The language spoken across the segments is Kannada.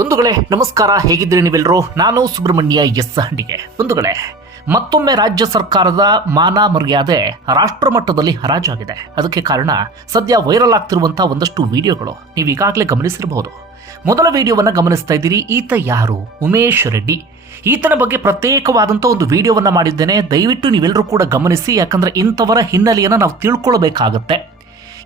ಬಂಧುಗಳೇ, ನಮಸ್ಕಾರ. ಹೇಗಿದ್ದೀರಿ ನೀವೆಲ್ಲರೂ? ನಾನು ಸುಬ್ರಹ್ಮಣ್ಯ ಎಸ್ ಹಂಡಿಗೆ. ಬಂಧುಗಳೇ, ಮತ್ತೊಮ್ಮೆ ರಾಜ್ಯ ಸರ್ಕಾರದ ಮಾನ ಮರ್ಯಾದೆ ರಾಷ್ಟ್ರ ಮಟ್ಟದಲ್ಲಿ ಹರಾಜಾಗಿದೆ. ಅದಕ್ಕೆ ಕಾರಣ ಸದ್ಯ ವೈರಲ್ ಆಗ್ತಿರುವಂತಹ ಒಂದಷ್ಟು ವಿಡಿಯೋಗಳು ನೀವು ಈಗಾಗಲೇ ಗಮನಿಸಿರಬಹುದು. ಮೊದಲ ವಿಡಿಯೋವನ್ನ ಗಮನಿಸ್ತಾ ಇದ್ದೀರಿ, ಈತ ಯಾರು? ಉಮೇಶ್ ರೆಡ್ಡಿ. ಈತನ ಬಗ್ಗೆ ಪ್ರತ್ಯೇಕವಾದಂಥ ಒಂದು ವಿಡಿಯೋವನ್ನ ಮಾಡಿದ್ದೇನೆ. ದಯವಿಟ್ಟು ನೀವೆಲ್ಲರೂ ಕೂಡ ಗಮನಿಸಿ, ಯಾಕಂದ್ರೆ ಇಂಥವರ ಹಿನ್ನೆಲೆಯನ್ನು ನಾವು ತಿಳ್ಕೊಳ್ಬೇಕಾಗತ್ತೆ.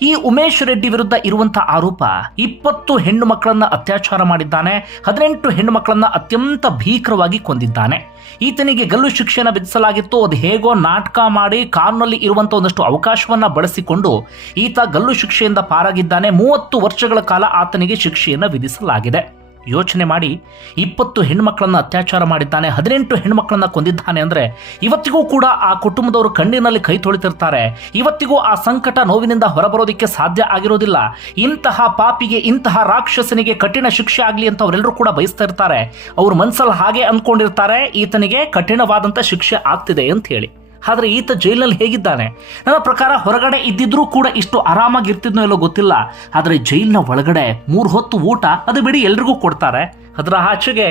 ಈ ಉಮೇಶ್ ರೆಡ್ಡಿ ವಿರುದ್ಧ ಇರುವಂತಹ ಆರೋಪ ಇಪ್ಪತ್ತು ಹೆಣ್ಣು ಮಕ್ಕಳನ್ನ ಅತ್ಯಾಚಾರ ಮಾಡಿದ್ದಾನೆ, ಹದಿನೆಂಟು ಹೆಣ್ಣು ಮಕ್ಕಳನ್ನ ಅತ್ಯಂತ ಭೀಕರವಾಗಿ ಕೊಂದಿದ್ದಾನೆ. ಈತನಿಗೆ ಗಲ್ಲು ಶಿಕ್ಷೆಯನ್ನು ವಿಧಿಸಲಾಗಿತ್ತು, ಅದು ಹೇಗೋ ನಾಟಕ ಮಾಡಿ ಕಾನೂನಲ್ಲಿ ಇರುವಂತಹ ಒಂದಷ್ಟು ಅವಕಾಶವನ್ನ ಬಳಸಿಕೊಂಡು ಈತ ಗಲ್ಲು ಶಿಕ್ಷೆಯಿಂದ ಪಾರಾಗಿದ್ದಾನೆ. ಮೂವತ್ತು ವರ್ಷಗಳ ಕಾಲ ಆತನಿಗೆ ಶಿಕ್ಷೆಯನ್ನು ವಿಧಿಸಲಾಗಿದೆ. ಯೋಚನೆ ಮಾಡಿ ಇಪ್ಪತ್ತು ಹೆಣ್ಮಕ್ಳನ್ನು ಅತ್ಯಾಚಾರ ಮಾಡಿದ್ದಾನೆ, ಹದಿನೆಂಟು ಹೆಣ್ಮಕ್ಳನ್ನ ಕೊಂದಿದ್ದಾನೆ ಅಂದರೆ ಇವತ್ತಿಗೂ ಕೂಡ ಆ ಕುಟುಂಬದವರು ಕಣ್ಣಿನಲ್ಲಿ ಕೈ ತೊಳಿತಿರ್ತಾರೆ. ಇವತ್ತಿಗೂ ಆ ಸಂಕಟ ನೋವಿನಿಂದ ಹೊರಬರೋದಕ್ಕೆ ಸಾಧ್ಯ ಆಗಿರೋದಿಲ್ಲ. ಇಂತಹ ಪಾಪಿಗೆ, ಇಂತಹ ರಾಕ್ಷಸನಿಗೆ ಕಠಿಣ ಶಿಕ್ಷೆ ಆಗಲಿ ಅಂತ ಅವರೆಲ್ಲರೂ ಕೂಡ ಬಯಸ್ತಾ ಇರ್ತಾರೆ. ಅವ್ರ ಮನಸ್ಸಲ್ಲಿ ಹಾಗೆ ಅಂದ್ಕೊಂಡಿರ್ತಾರೆ ಈತನಿಗೆ ಕಠಿಣವಾದಂಥ ಶಿಕ್ಷೆ ಆಗ್ತಿದೆ ಅಂತ ಹೇಳಿ. ಆದ್ರೆ ಈತ ಜೈಲಿನಲ್ಲಿ ಹೇಗಿದ್ದಾನೆ? ನನ್ನ ಪ್ರಕಾರ ಹೊರಗಡೆ ಇದ್ದಿದ್ರೂ ಕೂಡ ಇಷ್ಟು ಆರಾಮಾಗಿ ಇರ್ತಿದ್ನೋ ಎಲ್ಲೋ ಗೊತ್ತಿಲ್ಲ. ಆದರೆ ಜೈಲಿನ ಒಳಗಡೆ ಮೂರು ಹೊತ್ತು ಊಟ ಅದು ಬಿಡಿ ಎಲ್ರಿಗೂ ಕೊಡ್ತಾರೆ. ಅದರ ಆಚೆಗೆ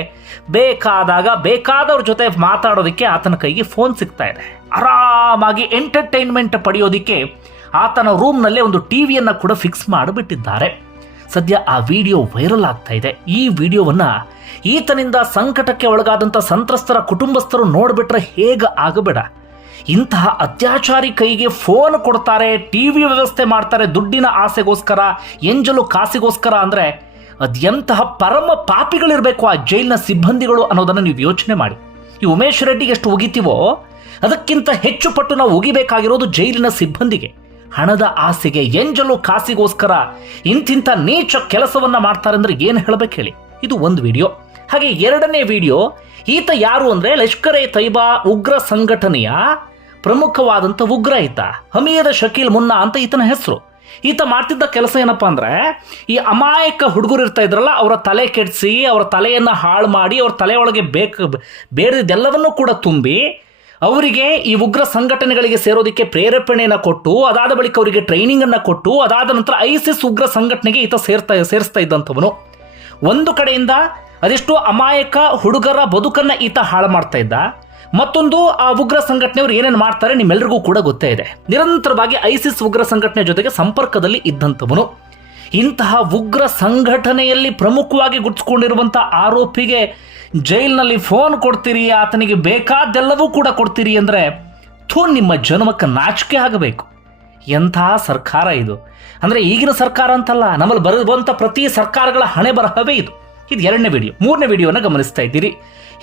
ಬೇಕಾದಾಗ ಬೇಕಾದವ್ರ ಜೊತೆ ಮಾತಾಡೋದಕ್ಕೆ ಆತನ ಕೈಗೆ ಫೋನ್ ಸಿಗ್ತಾ ಇದೆ. ಆರಾಮಾಗಿ ಎಂಟರ್ಟೈನ್ಮೆಂಟ್ ಪಡೆಯೋದಕ್ಕೆ ಆತನ ರೂಮ್ನಲ್ಲೇ ಒಂದು ಟಿ ವಿಯನ್ನು ಕೂಡ ಫಿಕ್ಸ್ ಮಾಡಿಬಿಟ್ಟಿದ್ದಾರೆ. ಸದ್ಯ ಆ ವಿಡಿಯೋ ವೈರಲ್ ಆಗ್ತಾ ಇದೆ. ಈ ವಿಡಿಯೋವನ್ನು ಈತನಿಂದ ಸಂಕಟಕ್ಕೆ ಒಳಗಾದಂಥ ಸಂತ್ರಸ್ತರ ಕುಟುಂಬಸ್ಥರು ನೋಡಿಬಿಟ್ರೆ ಹೇಗೆ ಆಗಬೇಡ. ಇಂತಹ ಅತ್ಯಾಚಾರಿ ಕೈಗೆ ಫೋನ್ ಕೊಡ್ತಾರೆ ಟಿ ವಿ ವ್ಯವಸ್ಥೆ ಮಾಡ್ತಾರೆ ದುಡ್ಡಿನ ಆಸೆಗೋಸ್ಕರ, ಎಂಜಲು ಕಾಸಿಗೋಸ್ಕರ ಅಂದರೆ ಅದೆಂತಹ ಪರಮ ಪಾಪಿಗಳಿರಬೇಕು ಆ ಜೈಲಿನ ಸಿಬ್ಬಂದಿಗಳು ಅನ್ನೋದನ್ನು ನೀವು ಯೋಚನೆ ಮಾಡಿ. ಈ ಉಮೇಶ್ ರೆಡ್ಡಿಗೆ ಎಷ್ಟು ಉಗಿತೀವೋ, ಅದಕ್ಕಿಂತ ಹೆಚ್ಚು ಪಟ್ಟು ನಾವು ಉಗಿಬೇಕಾಗಿರೋದು ಜೈಲಿನ ಸಿಬ್ಬಂದಿಗೆ. ಹಣದ ಆಸೆಗೆ, ಎಂಜಲು ಕಾಸಿಗೋಸ್ಕರ ಇಂತಿಂಥ ನೀಚ ಕೆಲಸವನ್ನು ಮಾಡ್ತಾರೆ ಅಂದರೆ ಏನು ಹೇಳಬೇಕು ಹೇಳಿ. ಇದು ಒಂದು ವಿಡಿಯೋ ಹಾಗೆ ಎರಡನೇ ವಿಡಿಯೋ, ಈತ ಯಾರು ಅಂದ್ರೆ ಲಷ್ಕರ್ ಎ ತೈಬಾ ಉಗ್ರ ಸಂಘಟನೆಯ ಪ್ರಮುಖವಾದಂಥ ಉಗ್ರ ಈತ. ಹಮೀದ ಶಕೀಲ್ ಮುನ್ನಾ ಅಂತ ಈತನ ಹೆಸರು. ಈತ ಮಾಡ್ತಿದ್ದ ಕೆಲಸ ಏನಪ್ಪ ಅಂದರೆ, ಈ ಅಮಾಯಕ ಹುಡುಗರು ಇರ್ತಾ ಇದ್ರಲ್ಲ, ಅವರ ತಲೆ ಕೆಡಿಸಿ, ಅವರ ತಲೆಯನ್ನ ಹಾಳು ಮಾಡಿ, ಅವ್ರ ತಲೆ ಒಳಗೆ ಬೇಕು ಬೇರೆದೆಲ್ಲವನ್ನೂ ಕೂಡ ತುಂಬಿ, ಅವರಿಗೆ ಈ ಉಗ್ರ ಸಂಘಟನೆಗಳಿಗೆ ಸೇರೋದಕ್ಕೆ ಪ್ರೇರೇಪಣೆಯನ್ನು ಕೊಟ್ಟು, ಅದಾದ ಬಳಿಕ ಅವರಿಗೆ ಟ್ರೈನಿಂಗ್ ಅನ್ನ ಕೊಟ್ಟು, ಅದಾದ ನಂತರ ಐಸಿಸ್ ಉಗ್ರ ಸಂಘಟನೆಗೆ ಈತ ಸೇರ್ತಾ, ಸೇರಿಸ್ತಾ ಇದ್ದಂಥವನು. ಒಂದು ಕಡೆಯಿಂದ ಅದೆಷ್ಟೋ ಅಮಾಯಕ ಹುಡುಗರ ಬದುಕನ್ನ ಈತ ಹಾಳು ಮಾಡ್ತಾ ಇದ್ದ. ಮತ್ತೊಂದು, ಆ ಉಗ್ರ ಸಂಘಟನೆಯವರು ಏನೇನು ಮಾಡ್ತಾರೆ ನಿಮ್ಮೆಲ್ಲರಿಗೂ ಕೂಡ ಗೊತ್ತೇ ಇದೆ. ನಿರಂತರವಾಗಿ ಐಸಿಸ್ ಉಗ್ರ ಸಂಘಟನೆ ಜೊತೆಗೆ ಸಂಪರ್ಕದಲ್ಲಿ ಇದ್ದಂಥವನು. ಇಂತಹ ಉಗ್ರ ಸಂಘಟನೆಯಲ್ಲಿ ಪ್ರಮುಖವಾಗಿ ಗುರ್ತಿಸ್ಕೊಂಡಿರುವಂತಹ ಆರೋಪಿಗೆ ಜೈಲಿನಲ್ಲಿ ಫೋನ್ ಕೊಡ್ತೀರಿ, ಆತನಿಗೆ ಬೇಕಾದ್ದೆಲ್ಲವೂ ಕೂಡ ಕೊಡ್ತೀರಿ ಅಂದ್ರೆ ಥೂ, ನಿಮ್ಮ ಜನ್ಮಕ್ಕೆ ನಾಚಿಕೆ ಆಗಬೇಕು. ಎಂತಹ ಸರ್ಕಾರ ಇದು. ಅಂದ್ರೆ ಈಗಿನ ಸರ್ಕಾರ ಅಂತಲ್ಲ, ನಮ್ಮಲ್ಲಿ ಬರುವಂತ ಪ್ರತಿ ಸರ್ಕಾರಗಳ ಹಣೆ ಬರಹವೇ ಇದು. ಇದು ಎರಡನೇ ವಿಡಿಯೋ ಮೂರನೇ ವಿಡಿಯೋನ ಗಮನಿಸ್ತಾ ಇದ್ದೀರಿ.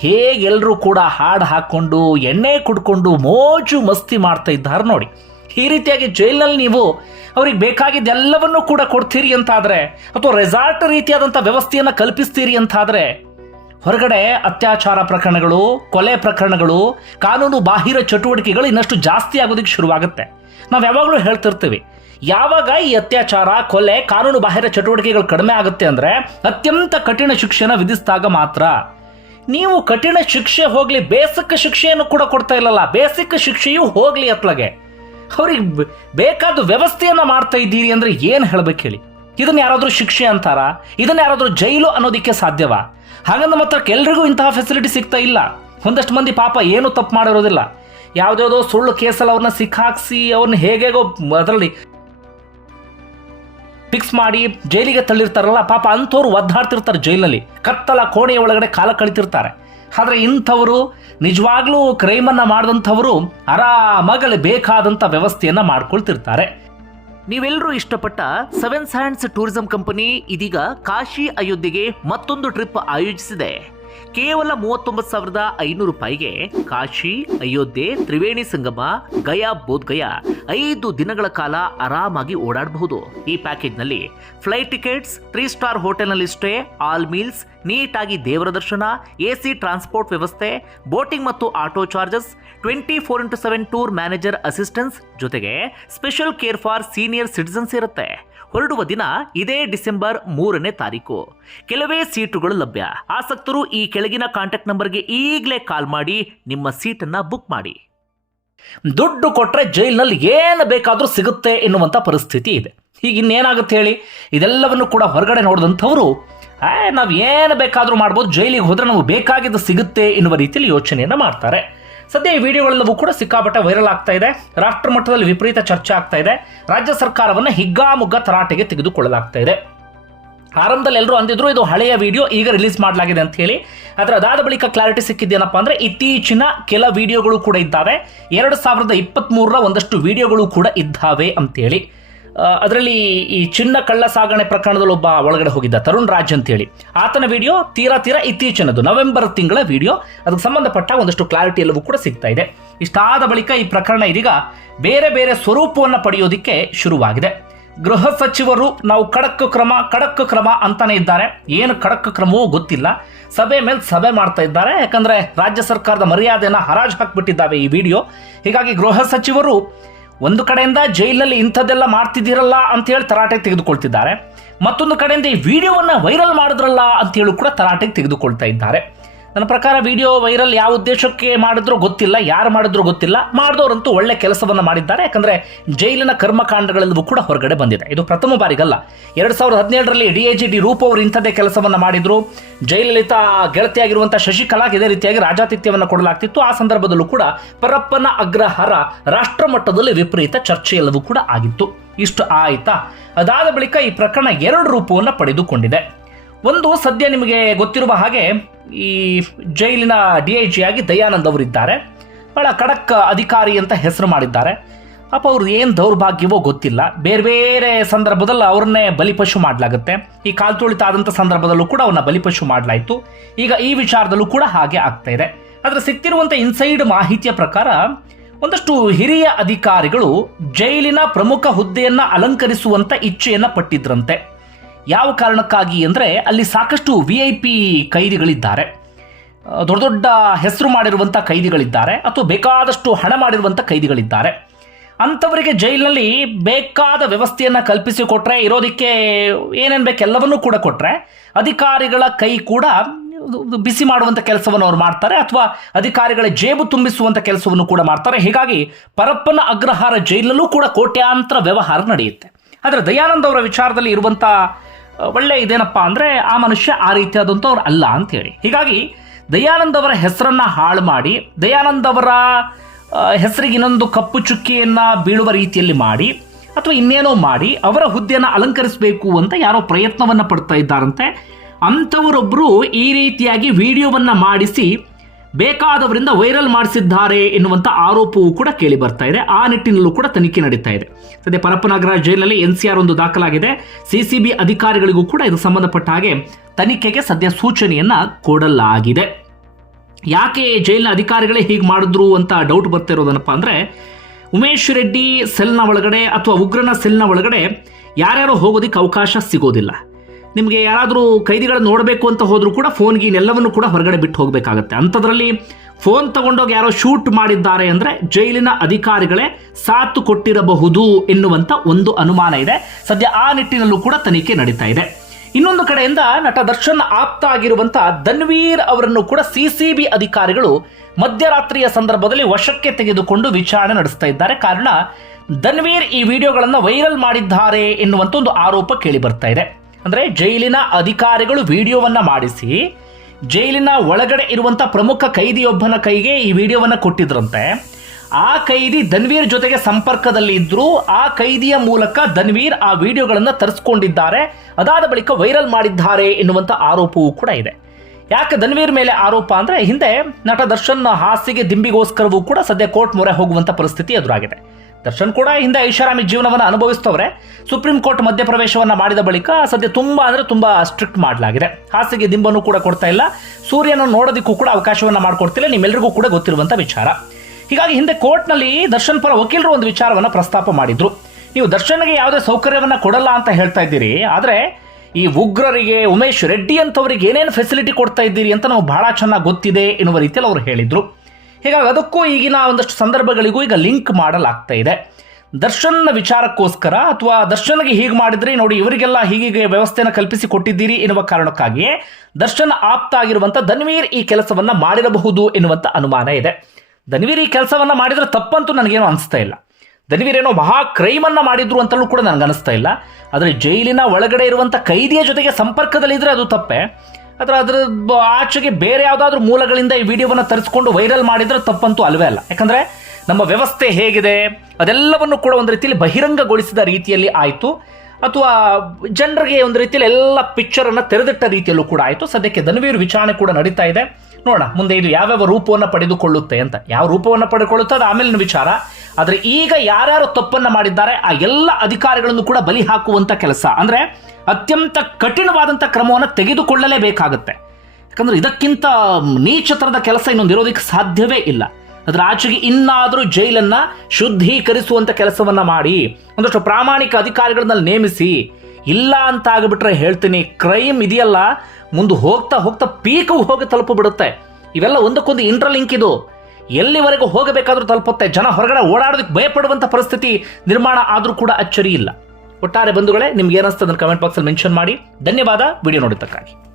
ಹೇಗೆಲ್ಲರೂ ಕೂಡ ಹಾಡು ಹಾಕ್ಕೊಂಡು ಎಣ್ಣೆ ಕುಡ್ಕೊಂಡು, ಮೋಜು ಮಸ್ತಿ ಮಾಡ್ತಾ ಇದ್ದಾರೆ ನೋಡಿ. ಈ ರೀತಿಯಾಗಿ ಜೈಲಿನಲ್ಲಿ ನೀವು ಅವ್ರಿಗೆ ಬೇಕಾಗಿದ್ದೆಲ್ಲವನ್ನೂ ಕೂಡ ಕೊಡ್ತೀರಿ ಅಂತಾದರೆ, ಅಥವಾ ರೆಸಾರ್ಟ್ ರೀತಿಯಾದಂಥ ವ್ಯವಸ್ಥೆಯನ್ನು ಕಲ್ಪಿಸ್ತೀರಿ ಅಂತಾದರೆ, ಹೊರಗಡೆ ಅತ್ಯಾಚಾರ ಪ್ರಕರಣಗಳು, ಕೊಲೆ ಪ್ರಕರಣಗಳು, ಕಾನೂನು ಬಾಹಿರ ಚಟುವಟಿಕೆಗಳು ಇನ್ನಷ್ಟು ಜಾಸ್ತಿ ಆಗೋದಕ್ಕೆ ಶುರುವಾಗುತ್ತೆ. ನಾವು ಯಾವಾಗಲೂ ಹೇಳ್ತಿರ್ತೀವಿ ಯಾವಾಗ ಈ ಅತ್ಯಾಚಾರ, ಕೊಲೆ, ಕಾನೂನು ಬಾಹಿರ ಚಟುವಟಿಕೆಗಳು ಕಡಿಮೆ ಆಗುತ್ತೆ ಅಂದ್ರೆ ಅತ್ಯಂತ ಕಠಿಣ ಶಿಕ್ಷೆನ ವಿಧಿಸಿದಾಗ ಮಾತ್ರ. ನೀವು ಕಠಿಣ ಶಿಕ್ಷೆ ಹೋಗ್ಲಿ ಬೇಸಿಕ್ ಶಿಕ್ಷೆಯನ್ನು ಕೂಡ ಕೊಡ್ತಾ ಇಲ್ಲಲ್ಲ ಬೇಸಿಕ್ ಶಿಕ್ಷೆಯೂ ಹೋಗ್ಲಿ ಅತ್ಲಗೆ. ಅವ್ರಿಗೆ ಬೇಕಾದ ವ್ಯವಸ್ಥೆಯನ್ನ ಮಾಡ್ತಾ ಇದ್ದೀರಿ ಅಂದ್ರೆ ಏನ್ ಹೇಳ್ಬೇಕು ಹೇಳಿ? ಇದನ್ನ ಯಾರಾದ್ರೂ ಶಿಕ್ಷೆ ಅಂತಾರ? ಇದನ್ನ ಯಾರಾದ್ರೂ ಜೈಲು ಅನ್ನೋದಕ್ಕೆ ಸಾಧ್ಯವಾ? ಹಾಗಂದ ಮಾತ್ರ ಎಲ್ರಿಗೂ ಇಂತಹ ಫೆಸಿಲಿಟಿ ಸಿಗ್ತಾ ಇಲ್ಲ. ಒಂದಷ್ಟು ಮಂದಿ ಪಾಪ ಏನು ತಪ್ಪು ಮಾಡಿರೋದಿಲ್ಲ. ಯಾವುದ್ಯಾವುದೋ ಸುಳ್ಳು ಕೇಸಲ್ಲಿ ಅವ್ರನ್ನ ಸಿಕ್ಕಾಕ್ಸಿ ಅವ್ರನ್ನ ಹೇಗೇಗೋ ಅದರಲ್ಲಿ ಫಿಕ್ಸ್ ಮಾಡಿ ಜೈಲಿಗೆ ತಳ್ಳಿರ್ತಾರಲ್ಲ, ಪಾಪ ಅಂಥವ್ರು ಒದ್ದಾಡ್ತಿರ್ತಾರೆ ಜೈಲಲ್ಲಿ. ಕತ್ತಲ ಕೋಣೆಯ ಒಳಗಡೆ ಕಾಲ ಕಳಿತಿರ್ತಾರೆ. ಆದರೆ ಇಂಥವರು ನಿಜವಾಗ್ಲೂ ಕ್ರೈಮನ್ನು ಮಾಡಿದಂಥವರು ಆರಾಮಾಗಲಿ ಬೇಕಾದಂಥ ವ್ಯವಸ್ಥೆಯನ್ನು ಮಾಡ್ಕೊಳ್ತಿರ್ತಾರೆ. ನೀವೆಲ್ಲರೂ ಇಷ್ಟಪಟ್ಟ ಸೆವೆನ್ ಸ್ಯಾಂಡ್ಸ್ ಟೂರಿಸಂ ಕಂಪನಿ ಇದೀಗ ಕಾಶಿ ಅಯೋಧ್ಯೆಗೆ ಮತ್ತೊಂದು ಟ್ರಿಪ್ ಆಯೋಜಿಸಿದೆ. ಕೇವಲ ಮೂವತ್ತೊಂಬತ್ತು ಸಾವಿರದ ಐನೂರು ರೂಪಾಯಿಗೆ ಕಾಶಿ, ಅಯೋಧ್ಯೆ, ತ್ರಿವೇಣಿ ಸಂಗಮ, ಗಯಾ ಬೋಧ್ಗಯಾ ಐದು ದಿನಗಳ ಕಾಲ ಆರಾಮಾಗಿ ಓಡಾಡಬಹುದು. ಈ ಪ್ಯಾಕೇಜ್ನಲ್ಲಿ ಫ್ಲೈಟ್ ಟಿಕೆಟ್ಸ್ ತ್ರೀ ಸ್ಟಾರ್ ಹೋಟೆಲ್ನಲ್ಲಿ ಸ್ಟೇ ಆಲ್ ಮೀಲ್ಸ್ ನೀಟಾಗಿ ದೇವರ ದರ್ಶನ ಎಸಿ ಟ್ರಾನ್ಸ್ಪೋರ್ಟ್ ವ್ಯವಸ್ಥೆ, ಬೋಟಿಂಗ್ ಮತ್ತು auto charges twenty four into seven tour manager assistance ಜೊತೆಗೆ special care for senior citizens ಇರುತ್ತೆ. ಹೊರಡುವ ದಿನ ಇದೇ ಡಿಸೆಂಬರ್ ಮೂರನೇ ತಾರೀಕು. ಕೆಲವೇ ಸೀಟುಗಳು ಲಭ್ಯ. ಆಸಕ್ತರು ಈ ಕೆಳಗಿನ ಕಾಂಟ್ಯಾಕ್ಟ್ ನಂಬರ್ಗೆ ಈಗಲೇ ಕಾಲ್ ಮಾಡಿ ನಿಮ್ಮ ಸೀಟನ್ನು ಬುಕ್ ಮಾಡಿ. ದುಡ್ಡು ಕೊಟ್ಟರೆ ಜೈಲಿನಲ್ಲಿ ಏನು ಬೇಕಾದರೂ ಸಿಗುತ್ತೆ ಎನ್ನುವಂಥ ಪರಿಸ್ಥಿತಿ ಇದೆ. ಈಗ ಇನ್ನೇನಾಗುತ್ತೆ ಹೇಳಿ? ಇದೆಲ್ಲವನ್ನು ಕೂಡ ಹೊರಗಡೆ ನೋಡಿದಂಥವರು ನಾವ್ ಏನು ಬೇಕಾದರೂ ಮಾಡ್ಬೋದು, ಜೈಲಿಗೆ ಹೋದರೆ ನಮಗೆ ಬೇಕಾಗಿದ್ದು ಸಿಗುತ್ತೆ ಎನ್ನುವ ರೀತಿಯಲ್ಲಿ ಯೋಚನೆಯನ್ನ ಮಾಡ್ತಾರೆ. ಸದ್ಯ ಈ ವಿಡಿಯೋಗಳೆಲ್ಲವೂ ಕೂಡ ಸಿಕ್ಕಾಪಟ್ಟೆ ವೈರಲ್ ಆಗ್ತಾ ಇದೆ. ರಾಷ್ಟ್ರ ಮಟ್ಟದಲ್ಲಿ ವಿಪರೀತ ಚರ್ಚೆ ಆಗ್ತಾ ಇದೆ. ರಾಜ್ಯ ಸರ್ಕಾರವನ್ನ ಹಿಗ್ಗಾಮುಗ್ಗ ತರಾಟೆಗೆ ತೆಗೆದುಕೊಳ್ಳಲಾಗ್ತಾ ಇದೆ. ಆರಂಭದಲ್ಲಿ ಎಲ್ಲರೂ ಅಂದಿದ್ರು, ಇದು ಹಳೆಯ ವಿಡಿಯೋ ಈಗ ರಿಲೀಸ್ ಮಾಡಲಾಗಿದೆ ಅಂತ ಹೇಳಿ. ಅದರ ಅದಾದ ಬಳಿಕ ಕ್ಲಾರಿಟಿ ಸಿಕ್ಕಿದ್ದೇನಪ್ಪ ಅಂದ್ರೆ ಇತ್ತೀಚಿನ ಕೆಲ ವಿಡಿಯೋಗಳು ಕೂಡ ಇದ್ದಾವೆ. ಎರಡು ಸಾವಿರದ ಇಪ್ಪತ್ತ್ ಮೂರರ ಒಂದಷ್ಟು ವಿಡಿಯೋಗಳು ಕೂಡ ಇದ್ದಾವೆ ಅಂತೇಳಿ ಅದರಲ್ಲಿ ಈ ಚಿನ್ನ ಕಳ್ಳ ಸಾಗಣೆ ಪ್ರಕರಣದಲ್ಲಿ ಒಬ್ಬ ಒಳಗಡೆ ಹೋಗಿದ್ದ, ತರುಣ್ ರಾಜ್ ಅಂತೇಳಿ ಆತನ ವಿಡಿಯೋ ತೀರಾ ತೀರಾ ಇತ್ತೀಚಿನದು ನವೆಂಬರ್ ತಿಂಗಳ ವಿಡಿಯೋ ಅದಕ್ಕೆ ಸಂಬಂಧಪಟ್ಟ ಒಂದಷ್ಟು ಕ್ಲಾರಿಟಿ ಎಲ್ಲವೂ ಕೂಡ ಸಿಗ್ತಾ ಇದೆ. ಇಷ್ಟಾದ ಬಳಿಕ ಈ ಪ್ರಕರಣ ಇದೀಗ ಬೇರೆ ಬೇರೆ ಸ್ವರೂಪವನ್ನು ಪಡೆಯೋದಿಕ್ಕೆ ಶುರುವಾಗಿದೆ. ಗೃಹ ಸಚಿವರು ನಾವು ಖಡಕ್ ಕ್ರಮ ಖಡಕ್ ಕ್ರಮ ಅಂತಾನೆ ಇದ್ದಾರೆ. ಏನು ಖಡಕ್ ಕ್ರಮವೂ ಗೊತ್ತಿಲ್ಲ. ಸಭೆ ಮೇಲೆ ಸಭೆ ಮಾಡ್ತಾ ಇದ್ದಾರೆ. ಯಾಕಂದ್ರೆ ರಾಜ್ಯ ಸರ್ಕಾರದ ಮರ್ಯಾದೆನ ಹರಾಜು ಹಾಕ್ಬಿಟ್ಟಿದ್ದಾವೆ ಈ ವಿಡಿಯೋ. ಹೀಗಾಗಿ ಗೃಹ ಸಚಿವರು ಒಂದು ಕಡೆಯಿಂದ ಜೈಲಲ್ಲಿ ಇಂಥದ್ದೆಲ್ಲ ಮಾಡ್ತಿದ್ದೀರಲ್ಲ ಅಂತ ಹೇಳಿ ತರಾಟೆ ತೆಗೆದುಕೊಳ್ತಿದ್ದಾರೆ. ಮತ್ತೊಂದು ಕಡೆಯಿಂದ ಈ ವಿಡಿಯೋವನ್ನ ವೈರಲ್ ಮಾಡಿದ್ರಲ್ಲ ಅಂತ ಹೇಳಿ ಕೂಡ ತರಾಟೆಗೆ ತೆಗೆದುಕೊಳ್ತಾ ಇದ್ದಾರೆ. ನನ್ನ ಪ್ರಕಾರ ವಿಡಿಯೋ ವೈರಲ್ ಯಾವ ಉದ್ದೇಶಕ್ಕೆ ಮಾಡಿದ್ರು ಗೊತ್ತಿಲ್ಲ, ಯಾರು ಮಾಡಿದ್ರು ಗೊತ್ತಿಲ್ಲ, ಮಾಡಿದವರಂತೂ ಒಳ್ಳೆ ಕೆಲಸವನ್ನು ಮಾಡಿದ್ದಾರೆ, ಯಾಕಂದ್ರೆ ಜೈಲಿನ ಕರ್ಮಕಾಂಡಗಳಲ್ಲೂ ಕೂಡ ಹೊರಗಡೆ ಬಂದಿದೆ. ಇದು ಪ್ರಥಮ ಬಾರಿಗಲ್ಲ. ಎರಡು ಸಾವಿರದ ಹದಿನೇಳರಲ್ಲಿ D A G D Roopa ಅವರು ಇಂಥದ್ದೇ ಕೆಲಸವನ್ನು ಮಾಡಿದ್ರು. ಜೈಲಲಿತ ಗೆಳತಿಯಾಗಿರುವಂತಹ ಶಶಿಕಲಾಗೆ ಇದೇ ರೀತಿಯಾಗಿ ರಾಜಾತಿಥ್ಯವನ್ನು ಕೊಡಲಾಗ್ತಿತ್ತು. ಆ ಸಂದರ್ಭದಲ್ಲೂ ಕೂಡ ಪರಪ್ಪನ ಅಗ್ರಹಾರ ರಾಷ್ಟ್ರ ಮಟ್ಟದಲ್ಲಿ ವಿಪರೀತ ಚರ್ಚೆ ಎಲ್ಲವೂ ಕೂಡ ಆಗಿತ್ತು. ಇಷ್ಟು ಆಯಿತಾ? ಅದಾದ ಬಳಿಕ ಈ ಪ್ರಕರಣ ಎರಡು ರೂಪವನ್ನು ಪಡೆದುಕೊಂಡಿದೆ. ಒಂದು ಸದ್ಯ ನಿಮಗೆ ಗೊತ್ತಿರುವ ಹಾಗೆ ಈ ಜೈಲಿನ ಡಿ ಐ ಜಿ ಆಗಿ ದಯಾನಂದ್ ಅವರಿದ್ದಾರೆ. ಬಹಳ ಖಡಕ್ ಅಧಿಕಾರಿ ಅಂತ ಹೆಸರು ಮಾಡಿದ್ದಾರೆ. ಪಾಪ ಅವ್ರು ಏನು ದೌರ್ಭಾಗ್ಯವೋ ಗೊತ್ತಿಲ್ಲ. ಬೇರೆ ಬೇರೆ ಸಂದರ್ಭದಲ್ಲಿ ಅವ್ರನ್ನೇ ಬಲಿಪಶು ಮಾಡಲಾಗುತ್ತೆ. ಈ ಕಾಲ್ತುಳಿತ ಆದಂಥ ಸಂದರ್ಭದಲ್ಲೂ ಕೂಡ ಅವನ್ನ ಬಲಿಪಶು ಮಾಡಲಾಯಿತು. ಈಗ ಈ ವಿಚಾರದಲ್ಲೂ ಕೂಡ ಹಾಗೆ ಆಗ್ತಾ ಇದೆ. ಆದರೆ ಸಿಕ್ತಿರುವಂಥ ಇನ್ಸೈಡ್ ಮಾಹಿತಿಯ ಪ್ರಕಾರ ಒಂದಷ್ಟು ಹಿರಿಯ ಅಧಿಕಾರಿಗಳು ಜೈಲಿನ ಪ್ರಮುಖ ಹುದ್ದೆಯನ್ನು ಅಲಂಕರಿಸುವಂತ ಇಚ್ಛೆಯನ್ನು ಪಟ್ಟಿದ್ರಂತೆ. ಯಾವ ಕಾರಣಕ್ಕಾಗಿ ಅಂದರೆ ಅಲ್ಲಿ ಸಾಕಷ್ಟು ವಿ ಐ ಪಿ ಕೈದಿಗಳಿದ್ದಾರೆ. ದೊಡ್ಡ ದೊಡ್ಡ ಹೆಸರು ಮಾಡಿರುವಂಥ ಕೈದಿಗಳಿದ್ದಾರೆ ಅಥವಾ ಬೇಕಾದಷ್ಟು ಹಣ ಮಾಡಿರುವಂಥ ಕೈದಿಗಳಿದ್ದಾರೆ. ಅಂಥವರಿಗೆ ಜೈಲಿನಲ್ಲಿ ಬೇಕಾದ ವ್ಯವಸ್ಥೆಯನ್ನು ಕಲ್ಪಿಸಿಕೊಟ್ರೆ ಇರೋದಕ್ಕೆ ಏನೇನು ಬೇಕು ಎಲ್ಲವನ್ನೂ ಕೂಡ ಕೊಟ್ಟರೆ ಅಧಿಕಾರಿಗಳ ಕೈ ಕೂಡ ಬಿಸಿ ಮಾಡುವಂಥ ಕೆಲಸವನ್ನು ಅವ್ರು ಮಾಡ್ತಾರೆ ಅಥವಾ ಅಧಿಕಾರಿಗಳ ಜೇಬು ತುಂಬಿಸುವಂಥ ಕೆಲಸವನ್ನು ಕೂಡ ಮಾಡ್ತಾರೆ. ಹೀಗಾಗಿ ಪರಪ್ಪನ ಅಗ್ರಹಾರ ಜೈಲಲ್ಲೂ ಕೂಡ ಕೋಟ್ಯಾಂತರ ವ್ಯವಹಾರ ನಡೆಯುತ್ತೆ. ಆದರೆ ದಯಾನಂದ ಅವರ ವಿಚಾರದಲ್ಲಿ ಇರುವಂಥ ಒಳ್ಳೆ ಇದೇನಪ್ಪ ಅಂದರೆ ಆ ಮನುಷ್ಯ ಆ ರೀತಿಯಾದಂಥವ್ರು ಅಲ್ಲ ಅಂತೇಳಿ ಹೀಗಾಗಿ ದಯಾನಂದ್ ಅವರ ಹೆಸರನ್ನ ಹಾಳು ಮಾಡಿ, ದಯಾನಂದ್ ಅವರ ಹೆಸರಿಗೆ ಇನ್ನೊಂದು ಕಪ್ಪು ಚುಕ್ಕಿಯನ್ನ ಬೀಳುವ ರೀತಿಯಲ್ಲಿ ಮಾಡಿ, ಅಥವಾ ಇನ್ನೇನೋ ಮಾಡಿ ಅವರ ಹುದ್ದೆಯನ್ನು ಅಲಂಕರಿಸಬೇಕು ಅಂತ ಯಾರೋ ಪ್ರಯತ್ನವನ್ನ ಪಡ್ತಾ ಇದ್ದಾರಂತೆ. ಅಂಥವರೊಬ್ಬರು ಈ ರೀತಿಯಾಗಿ ವಿಡಿಯೋವನ್ನ ಮಾಡಿಸಿ ಬೇಕಾದವರಿಂದ ವೈರಲ್ ಮಾಡಿಸಿದ್ದಾರೆ ಎನ್ನುವಂಥ ಆರೋಪವೂ ಕೂಡ ಕೇಳಿ ಬರ್ತಾ ಇದೆ. ಆ ನಿಟ್ಟಿನಲ್ಲೂ ಕೂಡ ತನಿಖೆ ನಡೀತಾ ಇದೆ. ಸದ್ಯ ಪರಪ್ಪನಗರ ಜೈಲಿನಲ್ಲಿ ಎನ್ ಸಿ ಆರ್ ಒಂದು ದಾಖಲಾಗಿದೆ. ಸಿಸಿಬಿ ಅಧಿಕಾರಿಗಳಿಗೂ ಕೂಡ ಇದು ಸಂಬಂಧಪಟ್ಟ ಹಾಗೆ ತನಿಖೆಗೆ ಸದ್ಯ ಸೂಚನೆಯನ್ನ ಕೊಡಲಾಗಿದೆ. ಯಾಕೆ ಜೈಲಿನ ಅಧಿಕಾರಿಗಳೇ ಹೀಗೆ ಮಾಡಿದ್ರು ಅಂತ ಡೌಟ್ ಬರ್ತಾ ಅಂದ್ರೆ, ಉಮೇಶ್ ರೆಡ್ಡಿ ಸೆಲ್ನ ಒಳಗಡೆ ಅಥವಾ ಉಗ್ರನ ಸೆಲ್ನ ಒಳಗಡೆ ಯಾರ್ಯಾರು ಹೋಗೋದಿಕ್ಕೆ ಅವಕಾಶ ಸಿಗೋದಿಲ್ಲ. ನಿಮಗೆ ಯಾರಾದರೂ ಕೈದಿಗಳನ್ನು ನೋಡಬೇಕು ಅಂತ ಹೋದರೂ ಕೂಡ ಫೋನ್ಗೆ ಎಲ್ಲವನ್ನು ಕೂಡ ಹೊರಗಡೆ ಬಿಟ್ಟು ಹೋಗಬೇಕಾಗತ್ತೆ. ಅಂಥದ್ರಲ್ಲಿ ಫೋನ್ ತಗೊಂಡೋಗಿ ಯಾರೋ ಶೂಟ್ ಮಾಡಿದ್ದಾರೆ ಅಂದರೆ ಜೈಲಿನ ಅಧಿಕಾರಿಗಳೇ ಸಾತು ಕೊಟ್ಟಿರಬಹುದು ಎನ್ನುವಂಥ ಒಂದು ಅನುಮಾನ ಇದೆ. ಸದ್ಯ ಆ ನಿಟ್ಟಿನಲ್ಲೂ ಕೂಡ ತನಿಖೆ ನಡೀತಾ ಇದೆ. ಇನ್ನೊಂದು ಕಡೆಯಿಂದ ನಟ ದರ್ಶನ್ ಆಪ್ತ ಆಗಿರುವಂತ ಧನ್ವೀರ್ ಅವರನ್ನು ಕೂಡ ಸಿಸಿಬಿ ಅಧಿಕಾರಿಗಳು ಮಧ್ಯರಾತ್ರಿಯ ಸಂದರ್ಭದಲ್ಲಿ ವಶಕ್ಕೆ ತೆಗೆದುಕೊಂಡು ವಿಚಾರಣೆ ನಡೆಸ್ತಾ ಇದ್ದಾರೆ. ಕಾರಣ, ಧನ್ವೀರ್ ಈ ವಿಡಿಯೋಗಳನ್ನು ವೈರಲ್ ಮಾಡಿದ್ದಾರೆ ಎನ್ನುವಂತ ಒಂದು ಆರೋಪ ಕೇಳಿ ಬರ್ತಾ ಇದೆ. ಅಂದ್ರೆ ಜೈಲಿನ ಅಧಿಕಾರಿಗಳು ವಿಡಿಯೋವನ್ನ ಮಾಡಿಸಿ ಜೈಲಿನ ಒಳಗಡೆ ಇರುವಂಥ ಪ್ರಮುಖ ಕೈದಿಯೊಬ್ಬನ ಕೈಗೆ ಈ ವಿಡಿಯೋವನ್ನ ಕೊಟ್ಟಿದ್ರಂತೆ. ಆ ಕೈದಿ ಧನ್ವೀರ್ ಜೊತೆಗೆ ಸಂಪರ್ಕದಲ್ಲಿ ಇದ್ರು. ಆ ಕೈದಿಯ ಮೂಲಕ ಧನ್ವೀರ್ ಆ ವಿಡಿಯೋಗಳನ್ನು ತರಿಸ್ಕೊಂಡಿದ್ದಾರೆ. ಅದಾದ ಬಳಿಕ ವೈರಲ್ ಮಾಡಿದ್ದಾರೆ ಎನ್ನುವಂಥ ಆರೋಪವೂ ಕೂಡ ಇದೆ. ಯಾಕೆ ಧನ್ವೀರ್ ಮೇಲೆ ಆರೋಪ ಅಂದ್ರೆ ಹಿಂದೆ ನಟ ದರ್ಶನ್ ಹಾಸಿಗೆ ದಿಂಬಿಗೋಸ್ಕರವೂ ಕೂಡ ಸದ್ಯ ಕೋರ್ಟ್ ಮೊರೆ ಹೋಗುವಂತ ಪರಿಸ್ಥಿತಿ ಎದುರಾಗಿದೆ. ದರ್ಶನ್ ಕೂಡ ಹಿಂದೆ ಐಷಾರಾಮಿ ಜೀವನವನ್ನು ಅನುಭವಿಸ್ತವ್ರೆ. ಸುಪ್ರೀಂ ಕೋರ್ಟ್ ಮಧ್ಯಪ್ರವೇಶವನ್ನು ಮಾಡಿದ ಬಳಿಕ ಸದ್ಯ ತುಂಬಾ ಅಂದ್ರೆ ತುಂಬಾ ಸ್ಟ್ರಿಕ್ಟ್ ಮಾಡಲಾಗಿದೆ. ಹಾಸಿಗೆ ದಿಂಬನ್ನು ಕೂಡ ಕೊಡ್ತಾ ಇಲ್ಲ. ಸೂರ್ಯನ ನೋಡೋದಕ್ಕೂ ಕೂಡ ಅವಕಾಶವನ್ನು ಮಾಡಿಕೊಡ್ತಿಲ್ಲ. ನಿಮ್ಮೆಲ್ಲರಿಗೂ ಕೂಡ ಗೊತ್ತಿರುವಂಥ ವಿಚಾರ. ಹೀಗಾಗಿ ಹಿಂದೆ ಕೋರ್ಟ್ನಲ್ಲಿ ದರ್ಶನ್ ಪರ ವಕೀಲರು ಒಂದು ವಿಚಾರವನ್ನು ಪ್ರಸ್ತಾಪ ಮಾಡಿದ್ರು. ನೀವು ದರ್ಶನ್ಗೆ ಯಾವುದೇ ಸೌಕರ್ಯವನ್ನ ಕೊಡಲ್ಲ ಅಂತ ಹೇಳ್ತಾ ಇದ್ದೀರಿ. ಆದರೆ ಈ ಉಗ್ರರಿಗೆ, ಉಮೇಶ್ ರೆಡ್ಡಿ ಅಂತವರಿಗೆ ಏನೇನು ಫೆಸಿಲಿಟಿ ಕೊಡ್ತಾ ಇದ್ದೀರಿ ಅಂತ ನಾವು ಬಹಳ ಚೆನ್ನಾಗಿ ಗೊತ್ತಿದೆ ಎನ್ನುವ ರೀತಿಯಲ್ಲಿ ಅವರು ಹೇಳಿದ್ರು. ಹೀಗಾಗಿ ಅದಕ್ಕೂ ಈಗಿನ ಒಂದಷ್ಟು ಸಂದರ್ಭಗಳಿಗೂ ಈಗ ಲಿಂಕ್ ಮಾಡಲಾಗ್ತಾ ಇದೆ. ದರ್ಶನ್ನ ವಿಚಾರಕ್ಕೋಸ್ಕರ ಅಥವಾ ದರ್ಶನ್ಗೆ ಹೀಗೆ ಮಾಡಿದ್ರೆ ನೋಡಿ ಇವರಿಗೆಲ್ಲ ಹೀಗೆ ವ್ಯವಸ್ಥೆಯನ್ನು ಕಲ್ಪಿಸಿ ಕೊಟ್ಟಿದ್ದೀರಿ ಎನ್ನುವ ಕಾರಣಕ್ಕಾಗಿಯೇ ದರ್ಶನ್ ಆಪ್ತ ಆಗಿರುವಂಥ ಧನ್ವೀರ್ ಈ ಕೆಲಸವನ್ನು ಮಾಡಿರಬಹುದು ಎನ್ನುವಂಥ ಅನುಮಾನ ಇದೆ. ಧನ್ವೀರ್ ಈ ಕೆಲಸವನ್ನು ಮಾಡಿದರೆ ತಪ್ಪಂತೂ ನನಗೇನು ಅನಿಸ್ತಾ ಇಲ್ಲ. ಧನ್ವೀರ್ ಏನೋ ಮಹಾ ಕ್ರೈಮನ್ನು ಮಾಡಿದ್ರು ಅಂತಲೂ ಕೂಡ ನನಗೆ ಅನಿಸ್ತಾ ಇಲ್ಲ. ಆದರೆ ಜೈಲಿನ ಒಳಗಡೆ ಇರುವಂಥ ಕೈದಿಯ ಜೊತೆಗೆ ಸಂಪರ್ಕದಲ್ಲಿದ್ದರೆ ಅದು ತಪ್ಪೆ. ಅದರ ಅದರ ಆಚೆಗೆ ಬೇರೆ ಯಾವುದಾದ್ರೂ ಮೂಲಗಳಿಂದ ಈ ವಿಡಿಯೋವನ್ನು ತರಿಸ್ಕೊಂಡು ವೈರಲ್ ಮಾಡಿದ್ರೆ ತಪ್ಪಂತೂ ಅಲ್ವೇ ಅಲ್ಲ. ಯಾಕಂದರೆ ನಮ್ಮ ವ್ಯವಸ್ಥೆ ಹೇಗಿದೆ, ಅದೆಲ್ಲವನ್ನು ಕೂಡ ಒಂದು ರೀತಿಯಲ್ಲಿ ಬಹಿರಂಗಗೊಳಿಸಿದ ರೀತಿಯಲ್ಲಿ ಆಯಿತು. ಅಥವಾ ಜನರಿಗೆ ಒಂದು ರೀತಿಯಲ್ಲಿ ಎಲ್ಲ ಪಿಕ್ಚರನ್ನು ತೆರೆದಿಟ್ಟ ರೀತಿಯಲ್ಲೂ ಕೂಡ ಆಯಿತು. ಸದ್ಯಕ್ಕೆ ಧನ್ವೀರ್ ವಿಚಾರಣೆ ಕೂಡ ನಡೀತಾ ಇದೆ. ನೋಡೋಣ, ಮುಂದೆ ಇದು ಯಾವ್ಯಾವ ರೂಪವನ್ನು ಪಡೆದುಕೊಳ್ಳುತ್ತೆ ಅಂತ. ಯಾವ ರೂಪವನ್ನು ಪಡೆದುಕೊಳ್ಳುತ್ತೆ ಅದು ಆಮೇಲಿನ ವಿಚಾರ. ಆದರೆ ಈಗ ಯಾರ್ಯಾರು ತಪ್ಪನ್ನು ಮಾಡಿದ್ದಾರೆ, ಆ ಎಲ್ಲ ಅಧಿಕಾರಿಗಳನ್ನು ಕೂಡ ಬಲಿ ಹಾಕುವಂಥ ಕೆಲಸ. ಅಂದರೆ ಅತ್ಯಂತ ಕಠಿಣವಾದಂಥ ಕ್ರಮವನ್ನು ತೆಗೆದುಕೊಳ್ಳಲೇಬೇಕಾಗುತ್ತೆ. ಯಾಕಂದ್ರೆ ಇದಕ್ಕಿಂತ ನೀಚ ಥರದ ಕೆಲಸ ಇನ್ನೊಂದು ಇರೋದಕ್ಕೆ ಸಾಧ್ಯವೇ ಇಲ್ಲ. ಅದರ ಆಚೆಗೆ ಇನ್ನಾದರೂ ಜೈಲನ್ನ ಶುದ್ಧೀಕರಿಸುವಂತ ಕೆಲಸವನ್ನ ಮಾಡಿ, ಒಂದಷ್ಟು ಪ್ರಾಮಾಣಿಕ ಅಧಿಕಾರಿಗಳನ್ನ ನೇಮಿಸಿ, ಇಲ್ಲ ಅಂತ ಆಗಿಬಿಟ್ರೆ ಹೇಳ್ತೀನಿ, ಕ್ರೈಮ್ ಇದೆಯಲ್ಲ, ಮುಂದೆ ಹೋಗ್ತಾ ಹೋಗ್ತಾ ಪೀಕು ಹೋಗಿ ತಲುಪಿಬಿಡುತ್ತೆ. ಇವೆಲ್ಲ ಒಂದಕ್ಕೊಂದು ಇಂಟರ್ಲಿಂಕ್ ಇದು. ಎಲ್ಲಿವರೆಗೂ ಹೋಗಬೇಕಾದ್ರೂ ತಲುಪುತ್ತೆ. ಜನ ಹೊರಗಡೆ ಓಡಾಡೋದಕ್ಕೆ ಭಯಪಡುವಂಥ ಪರಿಸ್ಥಿತಿ ನಿರ್ಮಾಣ ಆದರೂ ಕೂಡ ಅಚ್ಚರಿ ಇಲ್ಲ. ಒಟ್ಟಾರೆ ಬಂಧುಗಳೇ, ನಿಮ್ಗೆ ಏನಿಸ್ತದೆ ಕಮೆಂಟ್ ಬಾಕ್ಸಲ್ಲಿ ಮೆನ್ಷನ್ ಮಾಡಿ. ಧನ್ಯವಾದ. ವಿಡಿಯೋ ನೋಡಿದ್ದಕ್ಕಾಗಿ.